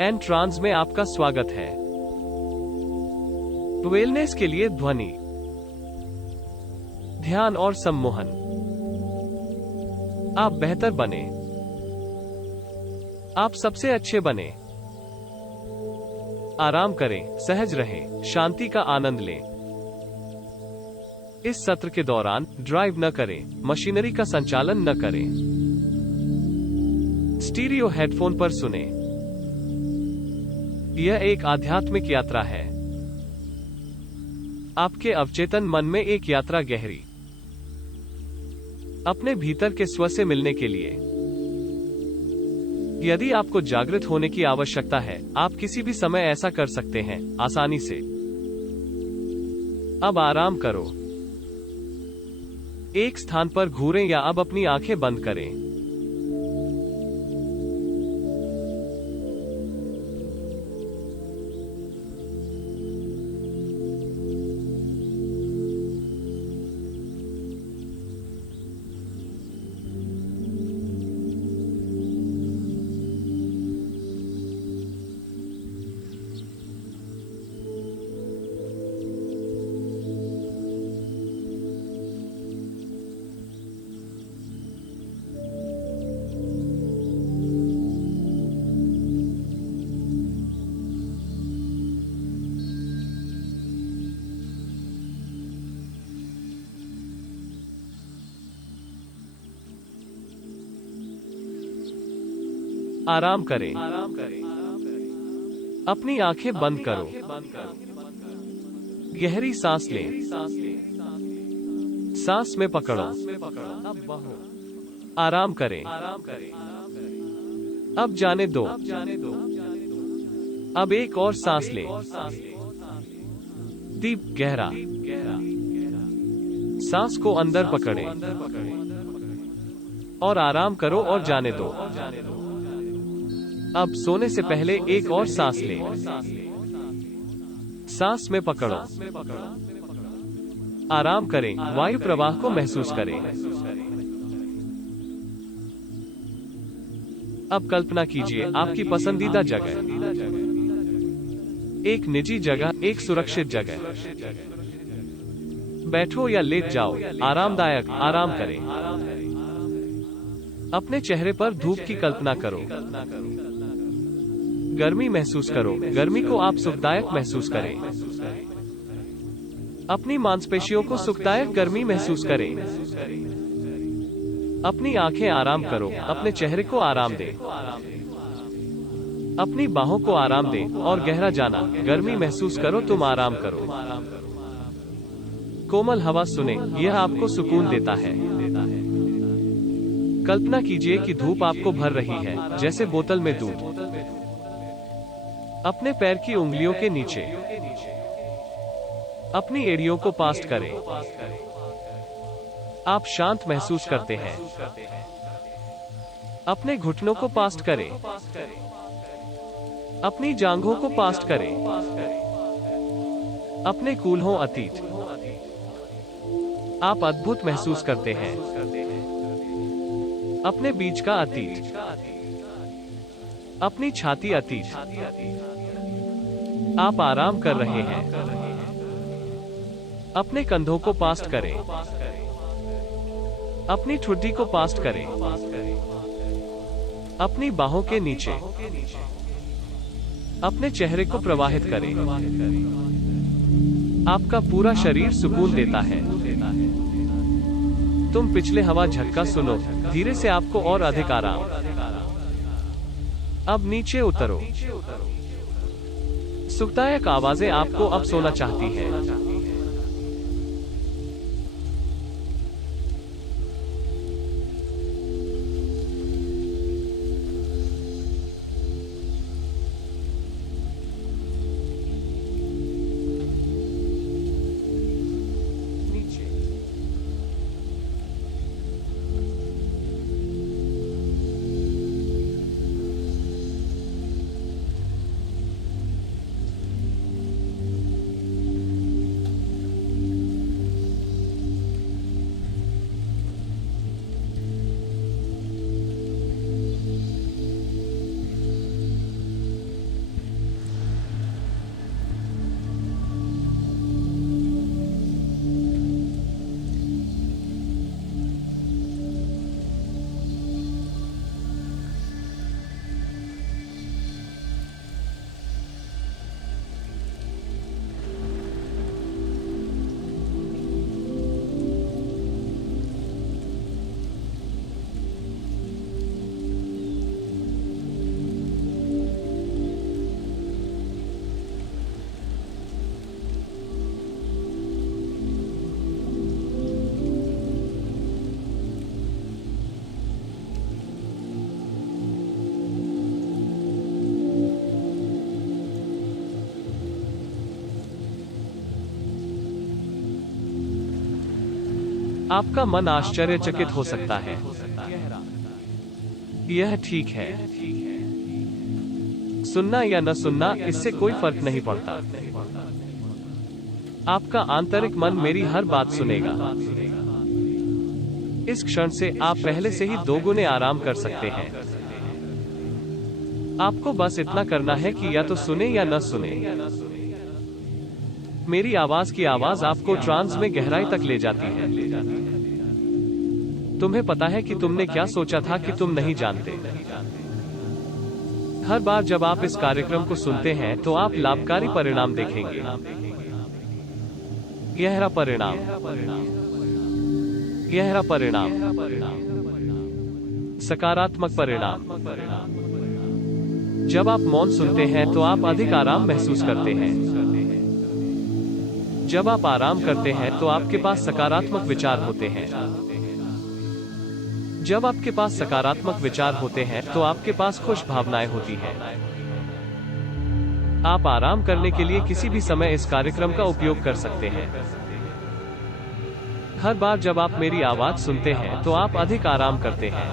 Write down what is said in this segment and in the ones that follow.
And trans में आपका स्वागत है। वेलनेस के लिए ध्वनि, ध्यान और सम्मोहन। आप बेहतर बने, आप सबसे अच्छे बने। आराम करें, सहज रहें, शांति का आनंद लें। इस सत्र के दौरान ड्राइव न करें, मशीनरी का संचालन न करें। स्टीरियो हेडफोन पर सुने। यह एक आध्यात्मिक यात्रा है। आपके अवचेतन मन में एक यात्रा गहरी, अपने भीतर के स्व से मिलने के लिए। यदि आपको जागृत होने की आवश्यकता है, आप किसी भी समय ऐसा कर सकते हैं, आसानी से। अब आराम करो। एक स्थान पर घूरें या अब अपनी आंखें बंद करें। आराम करें। अपनी आंखें बंद करो। गहरी सांस लें। सांस में पकड़ो। आराम करें। अब जाने दो। अब एक और सांस लें। डीप, गहरा। सांस को अंदर पकड़ें और आराम करो और जाने दो। अब सोने से पहले एक और सांस लें। सांस में पकड़ो। आराम करें, वायु प्रवाह को महसूस करें। अब कल्पना कीजिए आपकी पसंदीदा जगह, एक निजी जगह, एक सुरक्षित जगह। बैठो या लेट जाओ, आरामदायक आराम करें। अपने चेहरे पर धूप की कल्पना करो। गर्मी महसूस करो, गर्मी को आप सुखदायक महसूस करें। अपनी मांसपेशियों को सुखदायक गर्मी महसूस करें। अपनी आंखें आराम करो, अपने चेहरे को आराम दें। अपनी बाहों को आराम दें और गहरा जाना, गर्मी महसूस करो, तुम आराम करो। कोमल हवा सुने, यह आपको सुकून देता है। कल्पना कीजिए कि धूप आपको भर रही है, जैसे बोतल में दूध। अपने पैर की उंगलियों के नीचे, अपनी एड़ियों को पास्ट करें। आप शांत महसूस करते हैं। अपने घुटनों को पास्ट करें। अपनी जांघों को पास्ट करें। अपने कूल्हों अतीत। आप अद्भुत महसूस करते हैं। अपने बीच का अतीत। अपनी छाती अतीत। आप आराम कर रहे हैं। अपने कंधों को पास्ट करें। अपनी ठुड्डी को पास्ट करें। अपनी बाहों के नीचे। अपने चेहरे को प्रवाहित करें। आपका पूरा शरीर सुकून देता है। तुम पिछले हवा झटका सुनो, धीरे से आपको और अधिक आराम। अब नीचे उतरो। सुखदायक आवाजें आपको अब सोना चाहती हैं। आपका मन आश्चर्यचकित हो सकता है। यह ठीक है। सुनना या न सुनना, इससे कोई फर्क नहीं पड़ता। आपका आंतरिक मन मेरी हर बात सुनेगा। इस क्षण से आप पहले से ही दोगुने आराम कर सकते हैं। आपको बस इतना करना है कि या तो सुने या न सुने। मेरी आवाज की आवाज आपको ट्रांस में गहराई तक ले जाती है। तुम्हें पता है कि तुमने क्या सोचा था कि तुम नहीं जानते। हर बार जब आप इस कार्यक्रम को सुनते हैं तो आप लाभकारी परिणाम देखेंगे। गहरा परिणाम, गहरा परिणाम, सकारात्मक परिणाम। जब आप मौन सुनते हैं तो आप अधिक आराम महसूस करते हैं। जब आप आराम करते हैं तो आपके पास सकारात्मक विचार होते हैं। जब आपके पास सकारात्मक विचार होते हैं तो आपके पास खुश भावनाएं होती हैं। आप आराम करने के लिए किसी भी समय इस कार्यक्रम का उपयोग कर सकते हैं। हर बार जब आप मेरी आवाज सुनते हैं तो आप अधिक आराम करते हैं।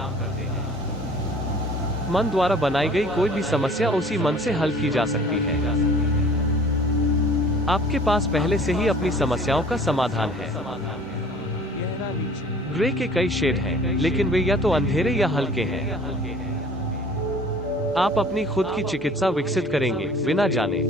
मन द्वारा बनाई गई कोई भी समस्या उसी मन से हल की जा सकती है। आपके पास पहले से ही अपनी समस्याओं का समाधान है। ग्रे के कई शेड हैं, लेकिन वे या तो अंधेरे या हल्के हैं। आप अपनी खुद की चिकित्सा विकसित करेंगे बिना जाने।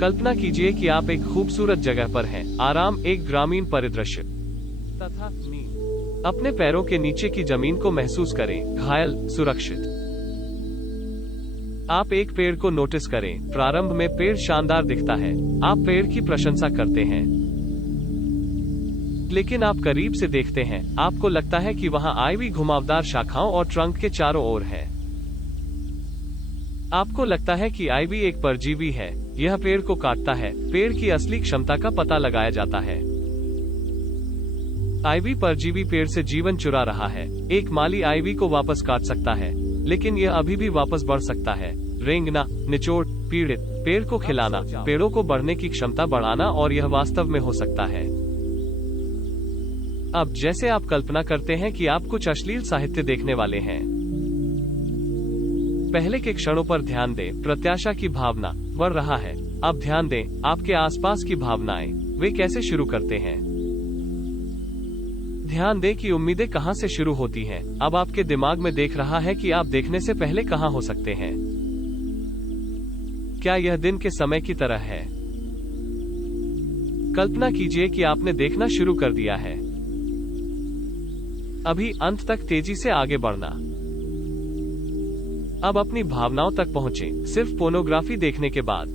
कल्पना कीजिए कि आप एक खूबसूरत जगह पर हैं, आराम, एक ग्रामीण परिदृश्य तथा नींद। अपने पैरों के नीचे की जमीन को महसूस करें, घायल, सुरक्षित। आप एक पेड़ को नोटिस करें। प्रारंभ में पेड़ शानदार दिखता है, आप पेड़ की प्रशंसा करते हैं। लेकिन आप करीब से देखते हैं, आपको लगता है कि वहां आईवी घुमावदार शाखाओं और ट्रंक के चारों ओर है। आपको लगता है कि आईवी एक परजीवी है, यह पेड़ को काटता है। पेड़ की असली क्षमता का पता लगाया जाता है। आईवी परजीवी पेड़ से जीवन चुरा रहा है। एक माली आईवी को वापस काट सकता है, लेकिन यह अभी भी वापस बढ़ सकता है। रेंगना, निचोड़, पीड़ित, पेड़ को खिलाना, पेड़ों को बढ़ने की क्षमता बढ़ाना, और यह वास्तव में हो सकता है। अब जैसे आप कल्पना करते हैं कि आप कुछ अश्लील साहित्य देखने वाले हैं। पहले के क्षणों पर ध्यान दें, प्रत्याशा की भावना बढ़ रहा है। अब ध्यान दें, आपके आसपास की भावनाएं, वे कैसे शुरू करते हैं। ध्यान दें कि उम्मीदें कहां से शुरू होती हैं। अब आपके दिमाग में देख रहा है कि आप देखने से पहले कहां हो सकते हैं। क्या यह दिन के समय की तरह है? कल्पना कीजिए कि आपने देखना शुरू कर दिया है। अभी अंत तक तेजी से आगे बढ़ना। अब अपनी भावनाओं तक पहुंचें, सिर्फ पोर्नोग्राफी देखने के बाद।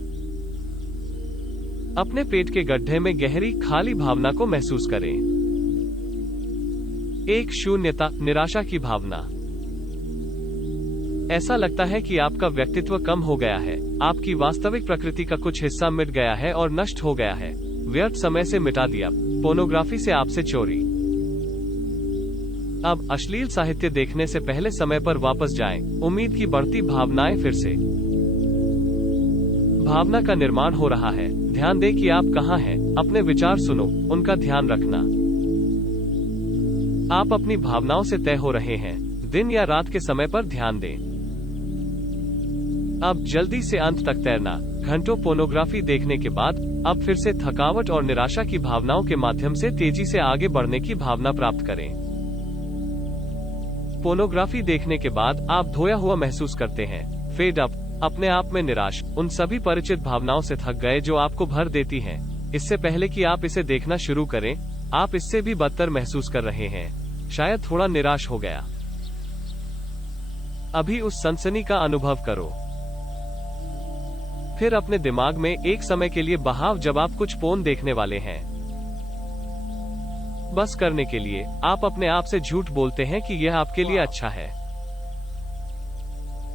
अपने पेट के गड्ढे में गहरी खाली भावना को महसूस करें। एक शून्यता, निराशा की भावना। ऐसा लगता है कि आपका व्यक्तित्व कम हो गया है, आपकी वास्तविक प्रकृति का कुछ हिस्सा मिट गया है और नष्ट हो गया है। व्यर्थ समय से मिटा दिया, पोर्नोग्राफी से आपसे चोरी। अब अश्लील साहित्य देखने से पहले समय पर वापस जाएं। उम्मीद की बढ़ती भावनाएं फिर से। भावना का निर्माण हो रहा है। ध्यान दें कि आप कहां हैं। अपने विचार सुनो, उनका ध्यान रखना। आप अपनी भावनाओं से तय हो रहे हैं। दिन या रात के समय पर ध्यान दें। अब जल्दी से अंत तक तैरना। घंटों पोर्नोग्राफी देखने के बाद अब फिर से थकावट और निराशा की भावनाओं के माध्यम से तेजी से आगे बढ़ने की भावना प्राप्त करें। पोर्नोग्राफी देखने के बाद आप धोया हुआ महसूस करते हैं, फेड अप, अपने आप में निराश, उन सभी परिचित भावनाओं से थक गए जो आपको भर देती हैं। इससे पहले कि आप इसे देखना शुरू करें, आप इससे भी बदतर महसूस कर रहे हैं, शायद थोड़ा निराश हो गया। अभी उस सनसनी का अनुभव करो। फिर अपने दिमाग में एक समय के लिए बहाव जब आप कुछ पोर्न देखने वाले हैं। बस करने के लिए आप अपने आप से झूठ बोलते हैं कि यह आपके लिए अच्छा है।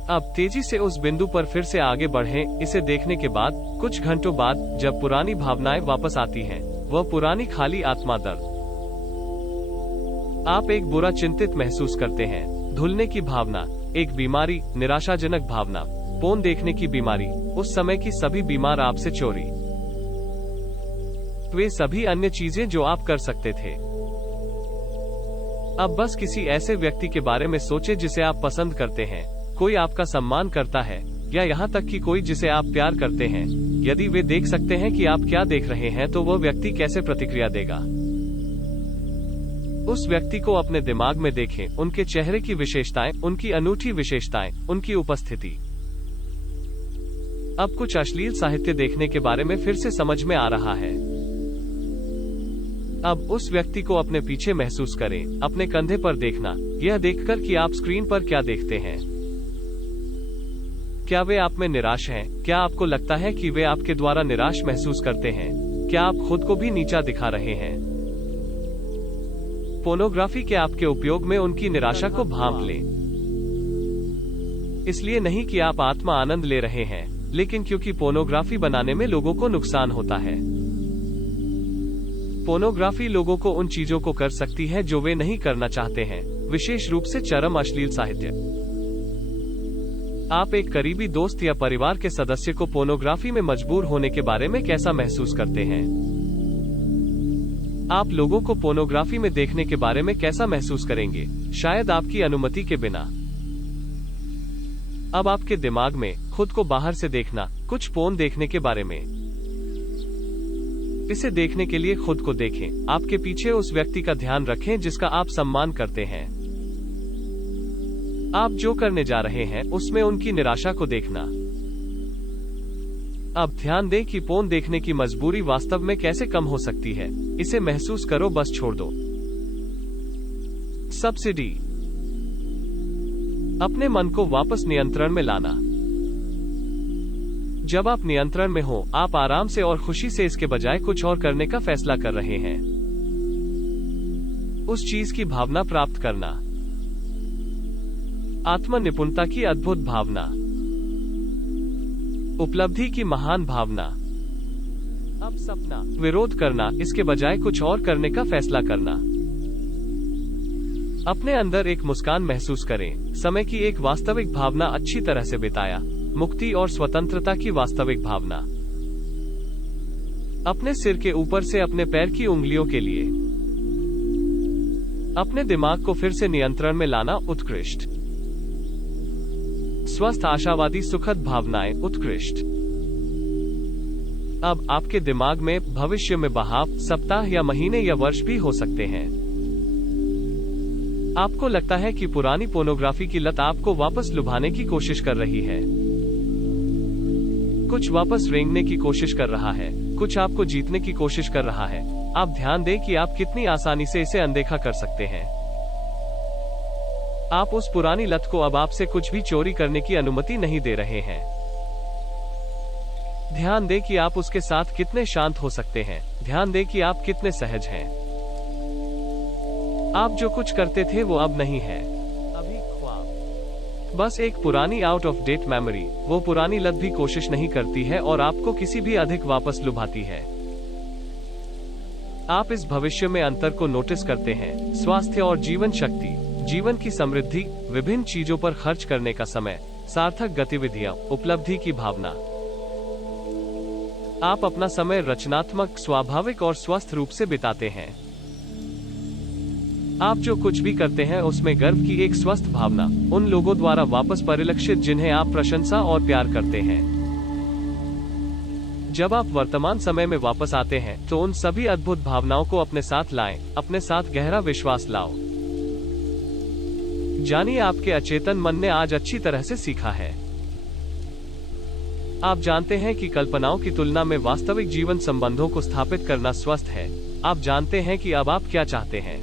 अब तेजी से उस बिंदु पर फिर से आगे बढ़ें। इसे देखने के बाद कुछ घंटों बाद जब पुरानी भावनाएं वापस आती हैं, वह पुरानी खाली आत्मा दर्द। आप एक बुरा चिंतित महसूस करते हैं, धुलने की भावना, एक बीमारी, निराशाजनक भावना, पोर्न देखने की बीमारी, उस समय की सभी बीमार आपसे चोरी, वे सभी अन्य चीजें जो आप कर सकते थे। अब बस किसी ऐसे व्यक्ति के बारे में सोचें जिसे आप पसंद करते हैं, कोई आपका सम्मान करता है, या यहाँ तक कि कोई जिसे आप प्यार करते हैं। यदि वे देख सकते हैं कि आप क्या देख रहे हैं तो वह व्यक्ति कैसे प्रतिक्रिया देगा। उस व्यक्ति को अपने दिमाग में देखें, उनके चेहरे की विशेषताएं, उनकी अनूठी विशेषताएं, उनकी उपस्थिति। अब कुछ अश्लील साहित्य देखने के बारे में फिर से समझ में आ रहा है। अब उस व्यक्ति को अपने पीछे महसूस करें, अपने कंधे पर देखना, यह देखकर कि आप स्क्रीन पर क्या देखते हैं। क्या वे आप में निराश हैं? क्या आपको लगता है कि वे आपके द्वारा निराश महसूस करते हैं? क्या आप खुद को भी नीचा दिखा रहे हैं? पोर्नोग्राफी के आपके उपयोग में उनकी निराशा को भांप लें। इसलिए नहीं कि आप आत्मा आनंद ले रहे हैं, लेकिन क्योंकि पोर्नोग्राफी बनाने में लोगों को नुकसान होता है। पोर्नोग्राफी लोगों को उन चीजों को कर सकती है जो वे नहीं करना चाहते हैं, विशेष रूप से चरम अश्लील साहित्य। आप एक करीबी दोस्त या परिवार के सदस्य को पोर्नोग्राफी में मजबूर होने के बारे में कैसा महसूस करते हैं? आप लोगों को पोर्नोग्राफी में देखने के बारे में कैसा महसूस करेंगे, शायद आपकी अनुमति के बिना। अब आपके दिमाग में खुद को बाहर से देखना, कुछ पोर्न देखने के बारे में। इसे देखने के लिए खुद को देखें, आपके पीछे उस व्यक्ति का ध्यान रखें जिसका आप सम्मान करते हैं। आप जो करने जा रहे हैं उसमें उनकी निराशा को देखना। अब ध्यान दें कि फोन देखने की मजबूरी वास्तव में कैसे कम हो सकती है। इसे महसूस करो, बस छोड़ दो। सब्सिडी। अपने मन को वापस नियंत्रण में लाना। जब आप नियंत्रण में हो, आप आराम से और खुशी से इसके बजाय कुछ और करने का फैसला कर रहे हैं। उस चीज की भावना प्राप्त करना। आत्म निपुणता की अद्भुत भावना। उपलब्धि की महान भावना। अब सपना। विरोध करना, इसके बजाय कुछ और करने का फैसला करना। अपने अंदर एक मुस्कान महसूस करें। समय की एक वास्तविक भावना, अच्छी तरह से बिताया। मुक्ति और स्वतंत्रता की वास्तविक भावना। अपने सिर के ऊपर से अपने पैर की उंगलियों के लिए। अपने दिमाग को फिर से नियंत्रण में लाना, उत्कृष्ट। स्वस्थ, आशावादी, सुखद भावनाएं, उत्कृष्ट। अब आपके दिमाग में भविष्य में बहाव, सप्ताह या महीने या वर्ष भी हो सकते हैं। आपको लगता है कि पुरानी पोर्नोग्राफी की लत आपको वापस लुभाने की कोशिश कर रही है। कुछ वापस रेंगने की कोशिश कर रहा है, कुछ आपको जीतने की कोशिश कर रहा है। आप ध्यान दें कि आप कितनी आसानी से इसे अनदेखा कर सकते हैं। आप उस पुरानी लत को अब आपसे कुछ भी चोरी करने की अनुमति नहीं दे रहे हैं। ध्यान दें कि आप उसके साथ कितने शांत हो सकते हैं। ध्यान दें कि आप कितने सहज हैं। आप जो कुछ करते थे वो अब नहीं है। अभी ख्वाब। बस एक पुरानी आउट ऑफ डेट मेमोरी। वो पुरानी लत भी कोशिश नहीं करती है और आपको किसी भी अधिक वापस लुभाती है। आप इस भविष्य में अंतर को नोटिस करते हैं। स्वास्थ्य और जीवन शक्ति, जीवन की समृद्धि, विभिन्न चीजों पर खर्च करने का समय, सार्थक गतिविधियां, उपलब्धि की भावना। आप अपना समय रचनात्मक, स्वाभाविक और स्वस्थ रूप से बिताते हैं। आप जो कुछ भी करते हैं उसमें गर्व की एक स्वस्थ भावना, उन लोगों द्वारा वापस परिलक्षित जिन्हें आप प्रशंसा और प्यार करते हैं। जब आप वर्तमान समय में वापस आते हैं तो उन सभी अद्भुत भावनाओं को अपने साथ लाएं, अपने साथ गहरा विश्वास लाओ। जानिए, आपके अचेतन मन ने आज अच्छी तरह से सीखा है। आप जानते हैं कि कल्पनाओं की तुलना में वास्तविक जीवन संबंधों को स्थापित करना स्वस्थ है। आप जानते हैं कि अब आप क्या चाहते हैं।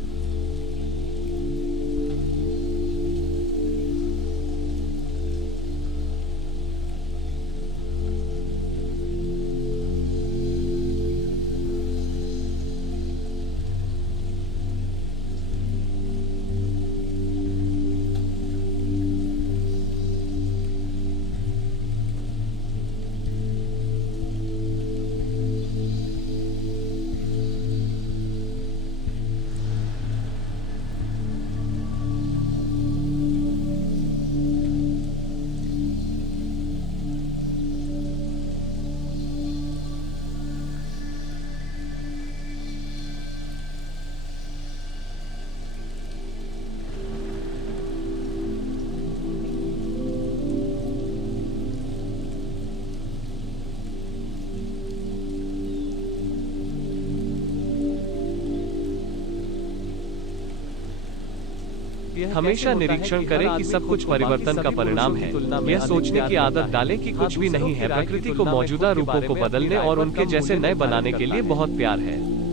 हमेशा निरीक्षण करें कि सब कुछ परिवर्तन का परिणाम है। यह सोचने की आदत डालें कि कुछ भी नहीं है। प्रकृति को मौजूदा रूपों को बदलने और उनके जैसे नए बनाने के लिए बहुत प्यार है।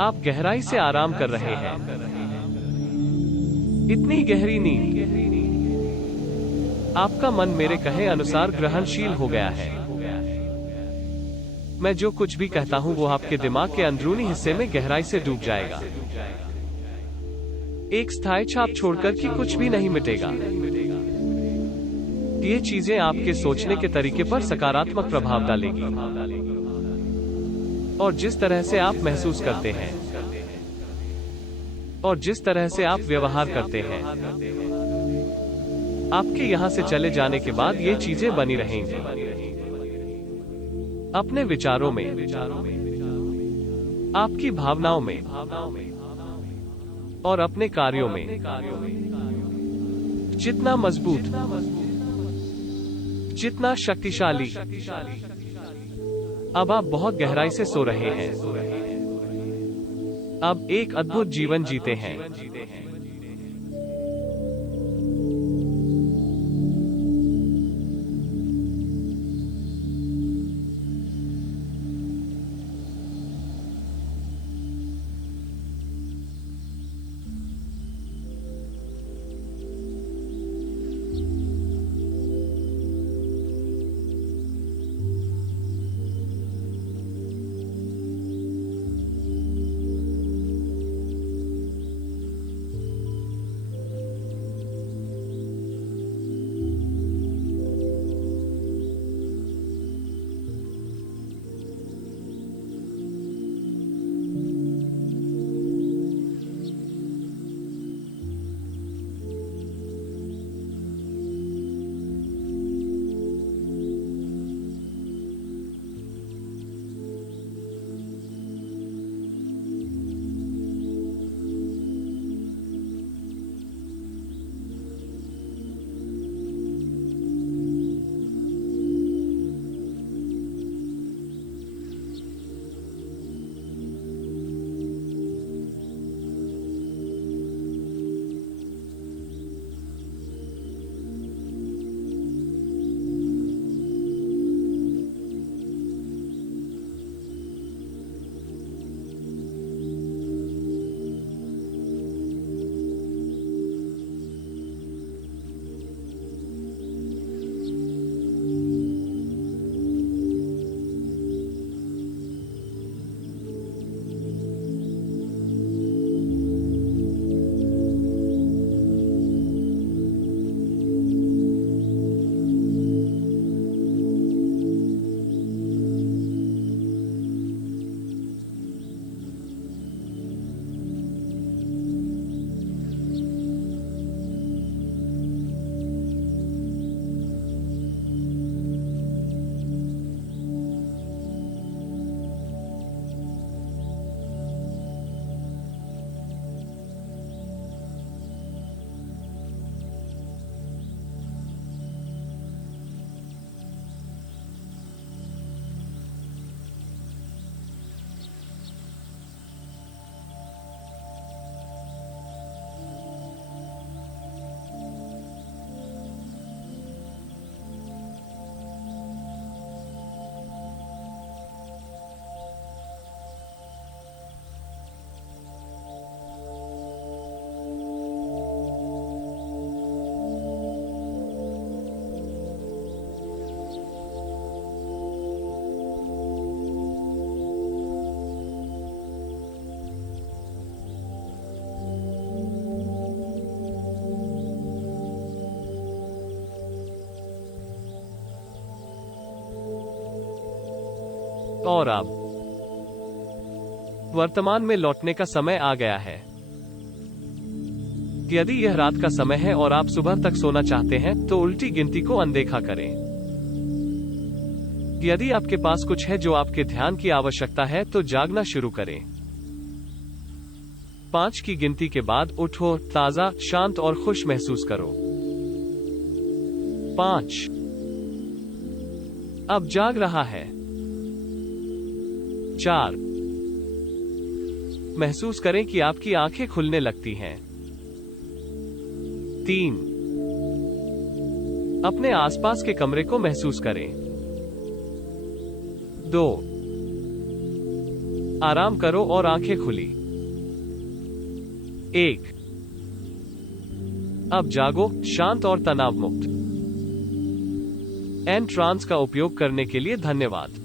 आप गहराई से आराम कर रहे हैं। इतनी गहरी नींद। आपका मन मेरे कहे अनुसार ग्रहणशील हो गया है। मैं जो कुछ भी कहता हूं वो आपके दिमाग के अंदरूनी हिस्से में गहराई से डूब जाएगा। एक स्थायी छाप छोड़कर कि कुछ भी नहीं मिटेगा। ये चीजें आपके सोचने के तरीके पर सकारात्मक प्रभाव डालेगी और जिस तरह से आप महसूस करते हैं और जिस तरह से आप व्यवहार करते हैं, आपके यहां से चले जाने के बाद ये चीजें बनी रहेंगी। अपने विचारों में, आपकी भावनाओं में और अपने कार्यों में जितना मजबूत, जितना शक्तिशाली। अब आप बहुत गहराई से सो रहे हैं। अब एक अद्भुत जीवन जीते हैं। और अब वर्तमान में लौटने का समय आ गया है। यदि यह रात का समय है और आप सुबह तक सोना चाहते हैं तो उल्टी गिनती को अनदेखा करें। यदि आपके पास कुछ है जो आपके ध्यान की आवश्यकता है तो जागना शुरू करें। 5 की गिनती के बाद उठो, ताजा, शांत और खुश महसूस करो। 5 अब जाग रहा है। 4 महसूस करें कि आपकी आंखें खुलने लगती हैं। 3 अपने आसपास के कमरे को महसूस करें। 2 आराम करो और आंखें खुली। 1। अब जागो, शांत और तनाव मुक्त। एन ट्रांस का उपयोग करने के लिए धन्यवाद।